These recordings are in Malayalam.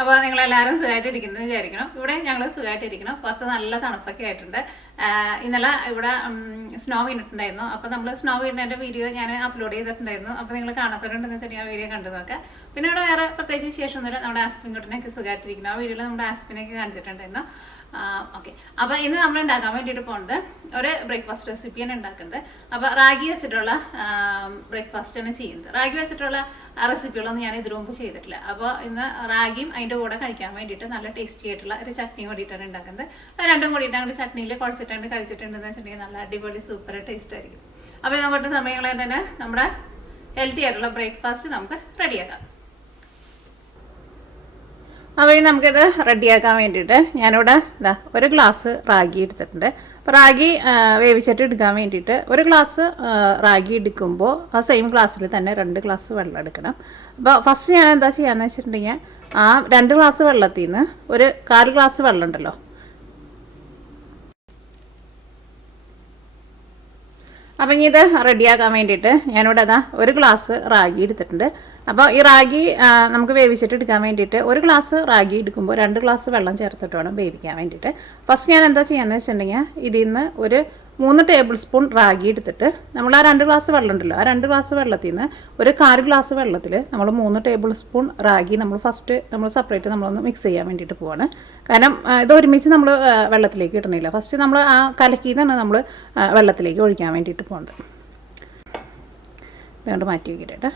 അപ്പോൾ നിങ്ങളെല്ലാവരും സുഖമായിട്ടിരിക്കുന്നത് വിചാരിക്കണം. ഇവിടെ ഞങ്ങൾ സുഖമായിട്ടിരിക്കണം. പുറത്ത് നല്ല തണുപ്പൊക്കെ ആയിട്ടുണ്ട്. ഇന്നലെ ഇവിടെ സ്നോ വീണിട്ടുണ്ടായിരുന്നു. അപ്പോൾ നമ്മൾ സ്നോ വീണിൻ്റെ വീഡിയോ ഞാൻ അപ്ലോഡ് ചെയ്തിട്ടുണ്ടായിരുന്നു. അപ്പോൾ നിങ്ങൾ കാണാത്തവരുണ്ടെന്ന് വെച്ചിട്ടുണ്ടെങ്കിൽ ആ വീഡിയോ കണ്ടു നോക്കാം. പിന്നെ ഇവിടെ വേറെ പ്രത്യേകിച്ച് വിശേഷമൊന്നുമില്ല. നമ്മുടെ ആസ്പിൻകുട്ടനൊക്കെ സുഖമായിട്ടിരിക്കുന്നു. ആ വീഡിയോയിൽ നമ്മുടെ ആസ്പിനൊക്കെ കാണിച്ചിട്ടുണ്ടായിരുന്നു. ഓക്കെ, അപ്പോൾ ഇന്ന് നമ്മൾ ഉണ്ടാക്കാൻ വേണ്ടിയിട്ട് പോകുന്നത് ഒരു ബ്രേക്ക്ഫാസ്റ്റ് റെസിപ്പിയാണ് ഉണ്ടാക്കുന്നത്. അപ്പോൾ റാഗി വെച്ചിട്ടുള്ള ബ്രേക്ക്ഫാസ്റ്റാണ് ചെയ്യുന്നത്. റാഗി വെച്ചിട്ടുള്ള റെസിപ്പികളൊന്നും ഞാൻ ഇതിനു മുമ്പ് ചെയ്തിട്ടില്ല. അപ്പോൾ ഇന്ന് റാഗിയും അതിൻ്റെ കൂടെ കഴിക്കാൻ വേണ്ടിയിട്ട് നല്ല ടേസ്റ്റി ആയിട്ടുള്ള ഒരു ചട്നി കൂടിയിട്ടാണ് ഉണ്ടാക്കുന്നത്. അത് രണ്ടും കൂടിയിട്ട് അങ്ങോട്ട് ചട്നിയിൽ കുഴച്ചിട്ടുണ്ട് കഴിച്ചിട്ടുണ്ടെന്ന് വെച്ചിട്ടുണ്ടെങ്കിൽ നല്ല അടിപൊളി സൂപ്പർ ടേസ്റ്റ് ആയിരിക്കും. അപ്പോൾ നമുക്ക് സമയങ്ങളെ തന്നെ നമ്മുടെ ഹെൽത്തി ആയിട്ടുള്ള ബ്രേക്ക്ഫാസ്റ്റ് നമുക്ക് റെഡിയാക്കാം. അപ്പോൾ ഇനി നമുക്കിത് റെഡിയാക്കാൻ വേണ്ടിയിട്ട് ഞാനിവിടെ ഒരു ഗ്ലാസ് റാഗി എടുത്തിട്ടുണ്ട്. അപ്പോൾ റാഗി വേവിച്ചിട്ട് എടുക്കാൻ വേണ്ടിയിട്ട് ഒരു ഗ്ലാസ് റാഗി എടുക്കുമ്പോൾ ആ സെയിം ഗ്ലാസ്സിൽ തന്നെ 2 ഗ്ലാസ് വെള്ളം എടുക്കണം. അപ്പോൾ ഫസ്റ്റ് ഞാൻ എന്താ ചെയ്യാന്ന് വെച്ചിട്ടുണ്ടെങ്കിൽ ആ 2 ഗ്ലാസ് വെള്ളത്തിൽ നിന്ന് ഒരു 1/4 ഗ്ലാസ് വെള്ളം ഉണ്ടല്ലോ, അപ്പം ഇനി ഇത് റെഡിയാക്കാൻ വേണ്ടിയിട്ട് ഞാനിവിടെ ഒരു ഗ്ലാസ് റാഗി എടുത്തിട്ടുണ്ട്. അപ്പോൾ ഈ റാഗി നമുക്ക് വേവിച്ചിട്ട് എടുക്കാൻ വേണ്ടിയിട്ട് ഒരു ഗ്ലാസ് റാഗി എടുക്കുമ്പോൾ 2 ഗ്ലാസ് വെള്ളം ചേർത്തിട്ട് വേണം വേവിക്കാൻ വേണ്ടിയിട്ട്. ഫസ്റ്റ് ഞാൻ എന്താ ചെയ്യാന്ന് വെച്ചിട്ടുണ്ടെങ്കിൽ ഇതിൽ നിന്ന് ഒരു 3 ടേബിൾ സ്പൂൺ റാഗി എടുത്തിട്ട് നമ്മൾ ആ 2 ഗ്ലാസ് വെള്ളം ഉണ്ടല്ലോ, ആ 2 ഗ്ലാസ് വെള്ളത്തിൽ നിന്ന് ഒരു 1/4 ഗ്ലാസ് വെള്ളത്തിൽ നമ്മൾ 3 ടേബിൾ സ്പൂൺ റാഗി നമ്മൾ സെപ്പറേറ്റ് നമ്മളൊന്ന് മിക്സ് ചെയ്യാൻ വേണ്ടിയിട്ട് പോവാണ്. കാരണം ഇത് ഒരുമിച്ച് നമ്മൾ വെള്ളത്തിലേക്ക് ഇടണില്ല. ഫസ്റ്റ് നമ്മൾ ആ കലക്കിന്നാണ് നമ്മൾ വെള്ളത്തിലേക്ക് ഒഴിക്കാൻ വേണ്ടിയിട്ട് പോകുന്നത്. ഇതുകൊണ്ട് മാറ്റി വയ്ക്കിട്ട്.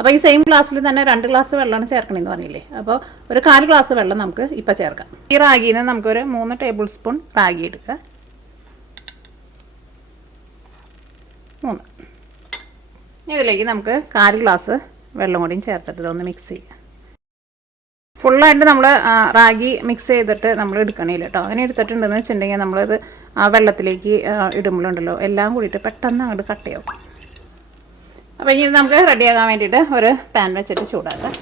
അപ്പോൾ ഈ സെയിം ഗ്ലാസ്സിൽ തന്നെ 2 ഗ്ലാസ് വെള്ളമാണ് ചേർക്കണമെന്ന് പറഞ്ഞില്ലേ, അപ്പോൾ ഒരു 1/4 ഗ്ലാസ് വെള്ളം നമുക്ക് ഇപ്പോൾ ചേർക്കാം. ഈ റാഗിയിൽ നിന്ന് നമുക്കൊരു 3 ടേബിൾ സ്പൂൺ റാഗി എടുക്കുക. 3 ഇതിലേക്ക് നമുക്ക് 1/4 ഗ്ലാസ് വെള്ളം കൂടിയും ചേർത്തിട്ട് ഇതൊന്ന് മിക്സ് ചെയ്യാം. ഫുള്ളായിട്ട് നമ്മൾ റാഗി മിക്സ് ചെയ്തിട്ട് നമ്മൾ എടുക്കണില്ല കേട്ടോ. അങ്ങനെ എടുത്തിട്ടുണ്ടെന്ന് വെച്ചിട്ടുണ്ടെങ്കിൽ നമ്മളിത് ആ വെള്ളത്തിലേക്ക് ഇടുമ്പോഴുണ്ടല്ലോ എല്ലാം കൂടിയിട്ട് പെട്ടെന്ന് അങ്ങോട്ട് കട്ടയാവും. അപ്പോൾ ഇനി നമുക്ക് റെഡിയാക്കാൻ വേണ്ടിയിട്ട് ഒരു പാൻ വെച്ചിട്ട് ചൂടാക്കാം.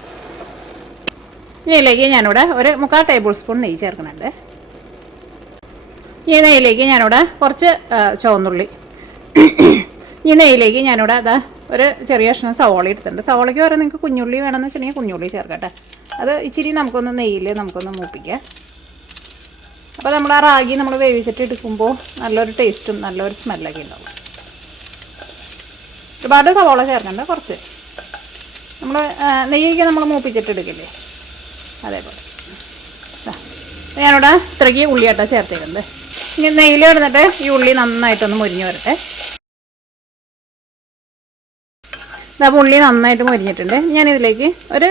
ഇതിലേക്ക് ഞാനിവിടെ ഒരു 3/4 ടേബിൾ സ്പൂൺ നെയ്യ് ചേർക്കുന്നുണ്ട്. ഈ നെയ്യിലേക്ക് ഞാനിവിടെ കുറച്ച് ചുവന്നുള്ളി, ഈ നെയ്യിലേക്ക് ഞാനിവിടെ ഒരു ചെറിയ കഷ്ണം സവോള എടുത്തിട്ടുണ്ട്. സവോളയ്ക്ക് വരെ നിങ്ങൾക്ക് കുഞ്ഞുള്ളി വേണമെന്ന് വെച്ചിട്ടുണ്ടെങ്കിൽ കുഞ്ഞുള്ളി ചേർക്കട്ടെ. അത് ഇച്ചിരി നമുക്കൊന്ന് നെയ്യിൽ നമുക്കൊന്ന് മൂപ്പിക്കാം. അപ്പോൾ നമ്മൾ ആ റാഗി നമ്മൾ വേവിച്ചിട്ട് എടുക്കുമ്പോൾ നല്ലൊരു ടേസ്റ്റും നല്ലൊരു സ്മെല്ലൊക്കെ ഉണ്ടാവും. ഒരുപാട് സവോള ചേർക്കണ്ട, കുറച്ച് നമ്മൾ നെയ്യൊക്കെ നമ്മൾ മൂപ്പിച്ചിട്ട് എടുക്കില്ലേ അതേപോലെ. ഞാനിവിടെ ഇത്രയ്ക്ക് ഉള്ളിയാട്ടാണ് ചേർത്തിരുന്നത്. ഇനി നെയ്യിൽ കിടന്നിട്ട് ഈ ഉള്ളി നന്നായിട്ടൊന്ന് മുരിഞ്ഞ് വരട്ടെ. അപ്പോൾ ഉള്ളി നന്നായിട്ട് മുരിഞ്ഞിട്ടുണ്ട്. ഞാനിതിലേക്ക് ഒരു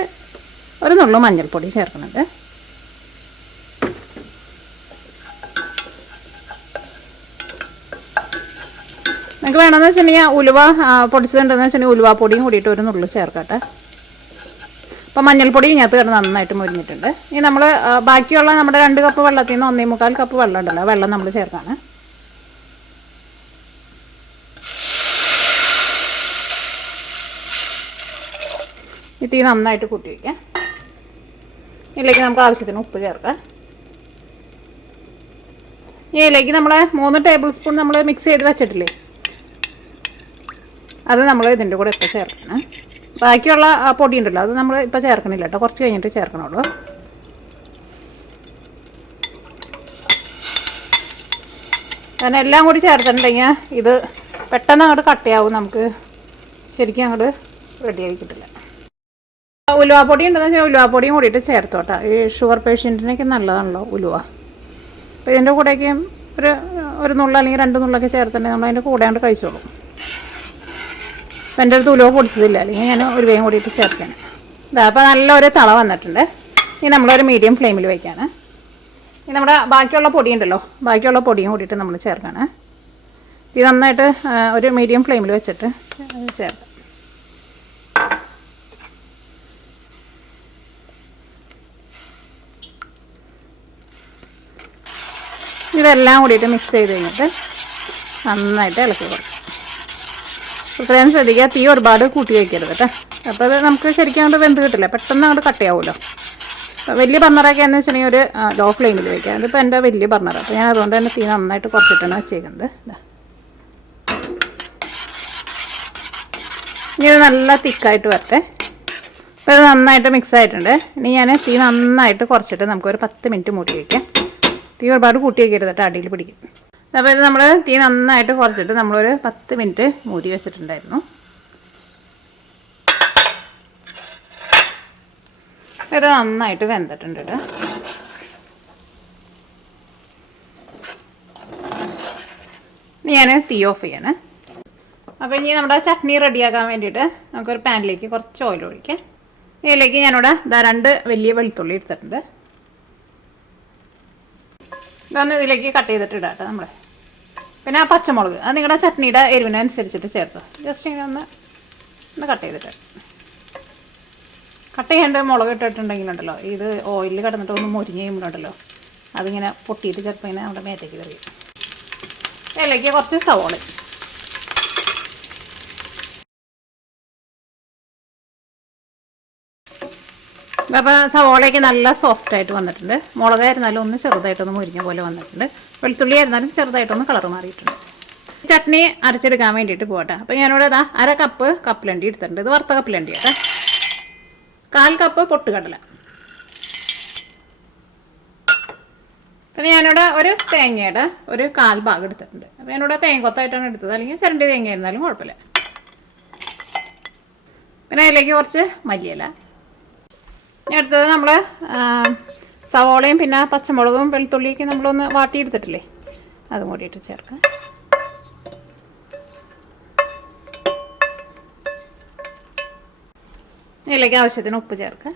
നുള്ളു മഞ്ഞൾപ്പൊടി ചേർക്കുന്നുണ്ട്. നിങ്ങൾക്ക് വേണമെന്ന് വെച്ചിട്ടുണ്ടെങ്കിൽ ഉലുവ പൊടിച്ചതുണ്ടെന്ന് വെച്ചിട്ടുണ്ടെങ്കിൽ ഉലുവാപ്പൊടിയും കൂടിയിട്ട് ഒരു നുള്ളു ചേർക്കട്ടെ. അപ്പോൾ മഞ്ഞൾപ്പൊടി ഇതിനകത്ത് കിടന്ന് നന്നായിട്ട് മുരിഞ്ഞിട്ടുണ്ട്. ഇനി നമ്മൾ ബാക്കിയുള്ള നമ്മുടെ 2 കപ്പ് വെള്ളത്തിൽ നിന്ന് 1.25 കപ്പ് വെള്ളം ഉണ്ടല്ലോ, വെള്ളം നമ്മൾ ചേർക്കാണ്. ഈ തീ നന്നായിട്ട് കൂട്ടി വയ്ക്കാം. ഇതിലേക്ക് നമുക്ക് ആവശ്യത്തിന് ഉപ്പ് ചേർക്കാം. ഇതിലേക്ക് നമ്മൾ 3 ടേബിൾ സ്പൂൺ നമ്മൾ മിക്സ് ചെയ്ത് വെച്ചിട്ടില്ലേ, അത് നമ്മൾ ഇതിൻ്റെ കൂടെ ഇപ്പോൾ ചേർക്കണം. ബാക്കിയുള്ള പൊടി ഉണ്ടല്ലോ അത് നമ്മൾ ഇപ്പോൾ ചേർക്കണില്ല കേട്ടോ, കുറച്ച് കഴിഞ്ഞിട്ട് ചേർക്കണുള്ളൂ. കാരണം എല്ലാം കൂടി ചേർത്തിട്ടുണ്ടെങ്കിൽ ഇത് പെട്ടെന്ന് അങ്ങോട്ട് കട്ടയാവും, നമുക്ക് ശരിക്കും അങ്ങോട്ട് റെഡിയായി കിട്ടില്ല. ഉലുവാപ്പൊടി ഉണ്ടെന്ന് വെച്ചാൽ ഉലുവാപ്പൊടിയും കൂടിയിട്ട് ചേർത്തോട്ടെ. ഈ ഷുഗർ പേഷ്യൻറ്റിനൊക്കെ നല്ലതാണല്ലോ ഉലുവ. അപ്പോൾ ഇതിൻ്റെ കൂടെയൊക്കെ ഒരു നുള്ള അല്ലെങ്കിൽ 2 നുള്ളൊക്കെ ചേർത്തിട്ടുണ്ടെങ്കിൽ നമ്മൾ അതിൻ്റെ കൂടെ കൊണ്ട് കഴിച്ചോളും. അപ്പം എൻ്റെ അടുത്ത് ഉലുവ പൊടിച്ചതില്ല, അല്ലെങ്കിൽ ഞാൻ ഉലുവയും കൂടിയിട്ട് ചേർക്കാണ്. അപ്പോൾ നല്ലൊരു തള വന്നിട്ടുണ്ട്. ഇനി നമ്മളൊരു മീഡിയം ഫ്ലെയിമിൽ വയ്ക്കാണ്. ഇനി നമ്മുടെ ബാക്കിയുള്ള പൊടി ഉണ്ടല്ലോ, ബാക്കിയുള്ള പൊടിയും കൂടിയിട്ട് നമ്മൾ ചേർക്കാണ്. ഇത് നന്നായിട്ട് ഒരു മീഡിയം ഫ്ലെയിമിൽ വെച്ചിട്ട് ചേർക്കാം. ഇതെല്ലാം കൂടിയിട്ട് മിക്സ് ചെയ്ത് കഴിഞ്ഞിട്ട് നന്നായിട്ട് ഇളക്കി കൊടുക്കും. പ്രത്യേകം ശ്രദ്ധിക്കുക, തീ ഒരുപാട് കൂട്ടി വയ്ക്കരുത് കേട്ടോ. അപ്പോൾ അത് നമുക്ക് ശരിക്കും അങ്ങോട്ട് വെന്ത് കിട്ടില്ല, പെട്ടെന്ന് അങ്ങോട്ട് കട്ടയാവുമല്ലോ. വലിയ ബർണറൊക്കെ എന്ന് വെച്ചിട്ടുണ്ടെങ്കിൽ ഒരു ലോ ഫ്ലെയിമിൽ വയ്ക്കുക. അതിപ്പോൾ എൻ്റെ വലിയ ബർണർ, അപ്പോൾ ഞാൻ അതുകൊണ്ട് തന്നെ തീ നന്നായിട്ട് കുറച്ചിട്ടാണ് വെച്ചേക്കുന്നത്. ഇനി ഇത് നല്ല തിക്കായിട്ട് വരട്ടെ. അപ്പോൾ ഇത് നന്നായിട്ട് മിക്സ് ആയിട്ടുണ്ട്. ഇനി ഞാൻ തീ നന്നായിട്ട് കുറച്ചിട്ട് നമുക്കൊരു 10 മിനിറ്റ് മൂടി വയ്ക്കാം. തീ ഒരുപാട് കൂട്ടി വയ്ക്കരുത് കേട്ടോ, അടിയിൽ പിടിക്കും. അപ്പോൾ ഇത് നമ്മൾ തീ നന്നായിട്ട് കുറച്ചിട്ട് നമ്മളൊരു 10 മിനിറ്റ് മൂടി വെച്ചിട്ടുണ്ടായിരുന്നു. ഇത് നന്നായിട്ട് വെന്തിട്ടുണ്ട് കേട്ടോ. ഞാൻ തീ ഓഫ് ചെയ്യണേ. അപ്പോൾ ഇനി നമ്മുടെ ചട്നി റെഡിയാക്കാൻ വേണ്ടിയിട്ട് നമുക്കൊരു പാനിലേക്ക് കുറച്ച് ഓയിൽ ഒഴിക്കാം. ഇതിലേക്ക് ഞാനിവിടെ 2 വലിയ വെളുത്തുള്ളി എടുത്തിട്ടുണ്ട്. ഇതൊന്ന് ഇതിലേക്ക് കട്ട് ചെയ്തിട്ട് ഇടാം കേട്ടോ നമ്മൾ. പിന്നെ പച്ചമുളക് അത് നിങ്ങളുടെ ചട്നിയുടെ എരിവിനനുസരിച്ചിട്ട് ചേർത്ത് ജസ്റ്റ് ഇങ്ങനെ ഒന്ന് കട്ട് ചെയ്തിട്ട്. കട്ട് ചെയ്യേണ്ട മുളക് ഇട്ടിട്ടുണ്ടെങ്കിലുണ്ടല്ലോ ഇത് ഓയിലിൽ കിടന്നിട്ട് ഒന്ന് മൊരിഞ്ഞ് കഴിയുമ്പോഴുണ്ടല്ലോ അതിങ്ങനെ പൊട്ടിയിട്ട് ചിലപ്പോൾ ഇങ്ങനെ നമ്മുടെ മേത്തേക്ക് കയറി. ഇതിലേക്ക് കുറച്ച് സവോള. അപ്പോൾ സവോളയൊക്കെ നല്ല സോഫ്റ്റായിട്ട് വന്നിട്ടുണ്ട്. മുളകായിരുന്നാലും ഒന്ന് ചെറുതായിട്ടൊന്ന് മുരിഞ്ഞ പോലെ വന്നിട്ടുണ്ട്. വെളുത്തുള്ളി ആയിരുന്നാലും ചെറുതായിട്ടൊന്ന് കളർ മാറിയിട്ടുണ്ട്. ചട്നി അരച്ചെടുക്കാൻ വേണ്ടിയിട്ട് പോകട്ടെ. അപ്പോൾ ഞാനിവിടെ 1/2 കപ്പ് കപ്പലണ്ടി എടുത്തിട്ടുണ്ട്. ഇത് വറുത്ത കപ്പലണ്ടി കേട്ടോ. 1/4 കപ്പ് പൊട്ടുകടല. പിന്നെ ഞാനിവിടെ ഒരു തേങ്ങയുടെ ഒരു 1/4 ഭാഗം എടുത്തിട്ടുണ്ട്. അപ്പോൾ ഞാനിവിടെ തേങ്ങക്കൊത്തായിട്ടാണ് എടുത്തത്, അല്ലെങ്കിൽ ചിരണ്ടി തേങ്ങ ആയിരുന്നാലും കുഴപ്പമില്ല. പിന്നെ അതിലേക്ക് കുറച്ച് മല്ലിയില. ഇനി അടുത്തത് നമ്മൾ സവോളയും പിന്നെ പച്ചമുളകും വെളുത്തുള്ളിയൊക്കെ നമ്മളൊന്ന് വാട്ടിയെടുത്തിട്ടില്ലേ, അതും കൂടിയിട്ട് ചേർക്കാം. ഇതിലേക്ക് ആവശ്യത്തിന് ഉപ്പ് ചേർക്കുക.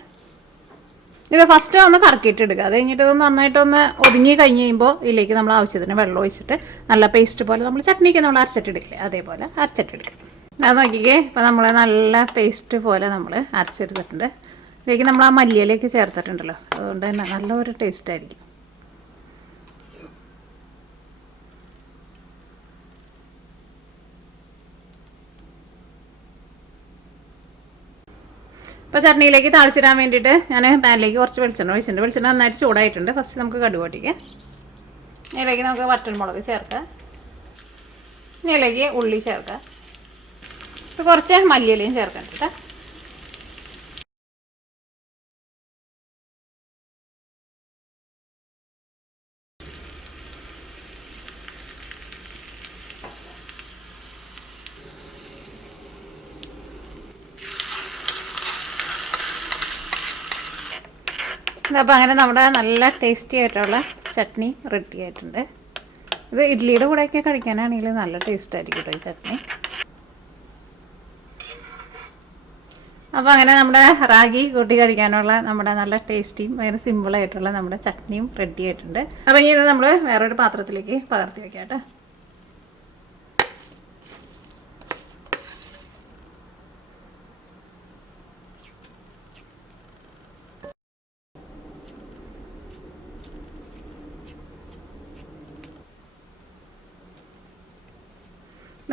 ഇത് ഫസ്റ്റ് ഒന്ന് കറക്കിയിട്ട് എടുക്കുക. അത് കഴിഞ്ഞിട്ട് ഇതൊന്ന് നന്നായിട്ടൊന്ന് ഒതുങ്ങി കഴിഞ്ഞ് കഴിയുമ്പോൾ ഇതിലേക്ക് നമ്മൾ ആവശ്യത്തിന് വെള്ളം ഒഴിച്ചിട്ട് നല്ല പേസ്റ്റ് പോലെ നമ്മൾ ചട്നിക്ക് നമ്മൾ അരച്ചിട്ടെടുക്കില്ലേ അതേപോലെ അരച്ചിട്ടെടുക്കുക. അത് നോക്കിക്കേ, ഇപ്പോൾ നമ്മൾ നല്ല പേസ്റ്റ് പോലെ നമ്മൾ അരച്ചെടുത്തിട്ടുണ്ട്. ഇതിലേക്ക് നമ്മൾ ആ മല്ലിയിലേക്ക് ചേർത്തിട്ടുണ്ടല്ലോ, അതുകൊണ്ട് തന്നെ നല്ലൊരു ടേസ്റ്റ് ആയിരിക്കും. ഇപ്പോൾ ചട്നിയിലേക്ക് താളിച്ചിടാൻ വേണ്ടിയിട്ട് ഞാൻ പാനിലേക്ക് കുറച്ച് വെളിച്ചെണ്ണ ഒഴിച്ചിട്ടുണ്ട്. വെളിച്ചെണ്ണ നന്നായിട്ട് ചൂടായിട്ടുണ്ട്. ഫസ്റ്റ് നമുക്ക് കടുക് പൊട്ടിക്കാം. ഇതിലേക്ക് നമുക്ക് വറ്റൽമുളക് ചേർക്കാം. ഇതിലേക്ക് ഉള്ളി ചേർക്കാം. കുറച്ച് മല്ലിയിലയും ചേർക്കാൻ കേട്ടോ. അപ്പോൾ അങ്ങനെ നമ്മുടെ നല്ല ടേസ്റ്റി ആയിട്ടുള്ള ചട്നി റെഡി ആയിട്ടുണ്ട്. ഇത് ഇഡ്ഡലിയുടെ കൂടെയൊക്കെ കഴിക്കാനാണെങ്കിൽ നല്ല ടേസ്റ്റ് ആയിരിക്കും കേട്ടോ ഈ ചട്നി. അപ്പോൾ അങ്ങനെ നമ്മുടെ റാഗി കൂട്ടി കഴിക്കാനുള്ള നമ്മുടെ നല്ല ടേസ്റ്റിയും വേറെ സിമ്പിളായിട്ടുള്ള നമ്മുടെ ചട്നിയും റെഡി ആയിട്ടുണ്ട്. അപ്പോൾ ഇനി ഇത് നമ്മൾ വേറൊരു പാത്രത്തിലേക്ക് പകർത്തി വയ്ക്കാം കേട്ടോ.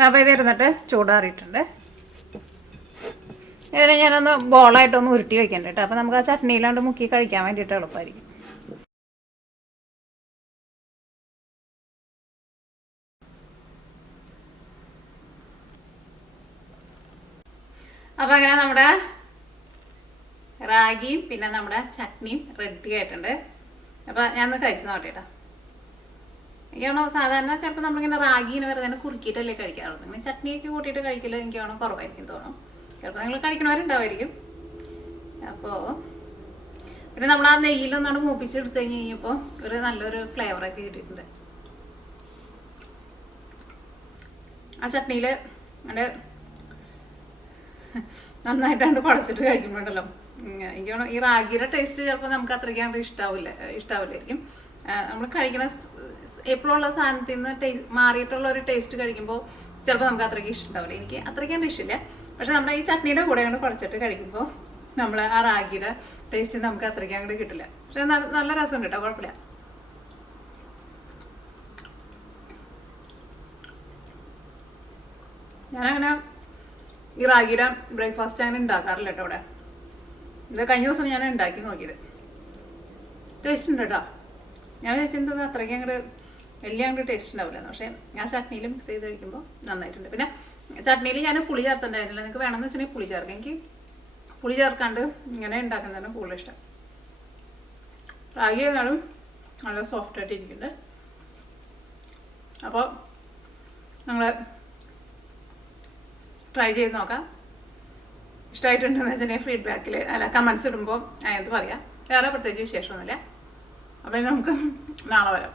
അപ്പോൾ ഇതിരുന്നിട്ട് ചൂടാറിയിട്ടുണ്ട്. ഇതിനെ ഞാനൊന്ന് ബോളായിട്ടൊന്ന് ഉരുട്ടി വയ്ക്കണ്ട കേട്ടോ. അപ്പോൾ നമുക്ക് ആ ചട്നിയിലാണ്ട് മുക്കി കഴിക്കാൻ വേണ്ടിയിട്ട് എളുപ്പമായിരിക്കും. അപ്പോൾ അങ്ങനെ നമ്മുടെ റാഗിയും പിന്നെ നമ്മുടെ ചട്നിയും റെഡി ആയിട്ടുണ്ട്. അപ്പോൾ ഞാനൊന്ന് കഴിച്ച് നോട്ടേട്ടാ. എനിക്കാണോ സാധാരണ ചിലപ്പോൾ നമ്മളിങ്ങനെ റാഗീനെ വെറുതെ കുറുക്കിയിട്ടല്ലേ കഴിക്കാറുള്ളൂ. ഇങ്ങനെ ചട്നിയൊക്കെ കൂട്ടിയിട്ട് കഴിക്കൽ എനിക്കാണോ കുറവായിരിക്കും തോന്നും. ചിലപ്പോൾ നിങ്ങൾ കഴിക്കണവരുണ്ടാവായിരിക്കും. അപ്പോൾ പിന്നെ നമ്മൾ ആ നെയ്യിലൊന്നാണ് മൂപ്പിച്ചെടുത്ത് കഴിഞ്ഞപ്പോൾ ഒരു നല്ലൊരു ഫ്ലേവറൊക്കെ കിട്ടിയിട്ടുണ്ട്. ആ ചട്നിയിൽ അതിൻ്റെ നന്നായിട്ടാണ്ട് കുഴച്ചിട്ട് കഴിക്കുമ്പോഴല്ലോ എനിക്കാണോ ഈ റാഗിയുടെ ടേസ്റ്റ് ചിലപ്പോൾ നമുക്ക് അത്രയ്ക്കാണ്ട് ഇഷ്ടാവില്ലായിരിക്കും. നമ്മൾ കഴിക്കുന്ന എപ്പോഴുള്ള സാധനത്തിൽ നിന്ന് മാറിയിട്ടുള്ള ഒരു ടേസ്റ്റ് കഴിക്കുമ്പോൾ ചിലപ്പോൾ നമുക്ക് അത്രയ്ക്ക് ഇഷ്ടമുണ്ടാവില്ല. എനിക്ക് അത്രയ്ക്കാണ്ട് ഇഷ്ടമില്ല. പക്ഷെ നമ്മുടെ ഈ ചട്നിയുടെ കൂടെ കൊണ്ട് കുഴച്ചിട്ട് കഴിക്കുമ്പോൾ നമ്മൾ ആ റാഗിയുടെ ടേസ്റ്റ് നമുക്ക് അത്രയ്ക്ക് അങ്ങോട്ട് കിട്ടില്ല. പക്ഷെ നല്ല രസം കേട്ടോ, കുഴപ്പമില്ല. ഞാനങ്ങനെ ഈ റാഗിയുടെ ബ്രേക്ക്ഫാസ്റ്റ് അങ്ങനെ ഉണ്ടാക്കാറില്ല കേട്ടോ ഇവിടെ. ഇത് കഴിഞ്ഞ ദിവസം ഞാൻ ഉണ്ടാക്കി നോക്കിയത്. ടേസ്റ്റ് ഉണ്ട് കേട്ടോ. ഞാൻ വിചാരിച്ചത് അത്രയ്ക്ക് അങ്ങോട്ട് വലിയ അങ്ങോട്ട് ടേസ്റ്റ് ഉണ്ടാവില്ല. പക്ഷേ ഞാൻ ചട്നിയിൽ മിക്സ് ചെയ്ത് കഴിക്കുമ്പോൾ നന്നായിട്ടുണ്ട്. പിന്നെ ചട്നിയിൽ ഞാൻ പുളി ചേർത്തിട്ടുണ്ടായിരുന്നില്ല. നിങ്ങൾക്ക് വേണമെന്ന് വെച്ചിട്ടുണ്ടെങ്കിൽ പുളി ചേർക്കാം. എനിക്ക് പുളി ചേർക്കാണ്ട് ഇങ്ങനെ ഉണ്ടാക്കുന്നതാണ് കൂടുതൽ ഇഷ്ടം. റാഗി ആയാലും നല്ല സോഫ്റ്റായിട്ട് ഇരിക്കുന്നുണ്ട്. അപ്പോൾ നിങ്ങൾ ട്രൈ ചെയ്ത് നോക്കാം. ഇഷ്ടമായിട്ടുണ്ടെന്ന് വെച്ചിട്ടുണ്ടെങ്കിൽ ഫീഡ്ബാക്കിൽ കമൻസ് ഇടുമ്പോൾ അതിനകത്ത് പറയാം. വേറെ പ്രത്യേകിച്ച് വിശേഷമൊന്നുമില്ല. അപ്പോൾ നമുക്ക് നാളെ വരാം.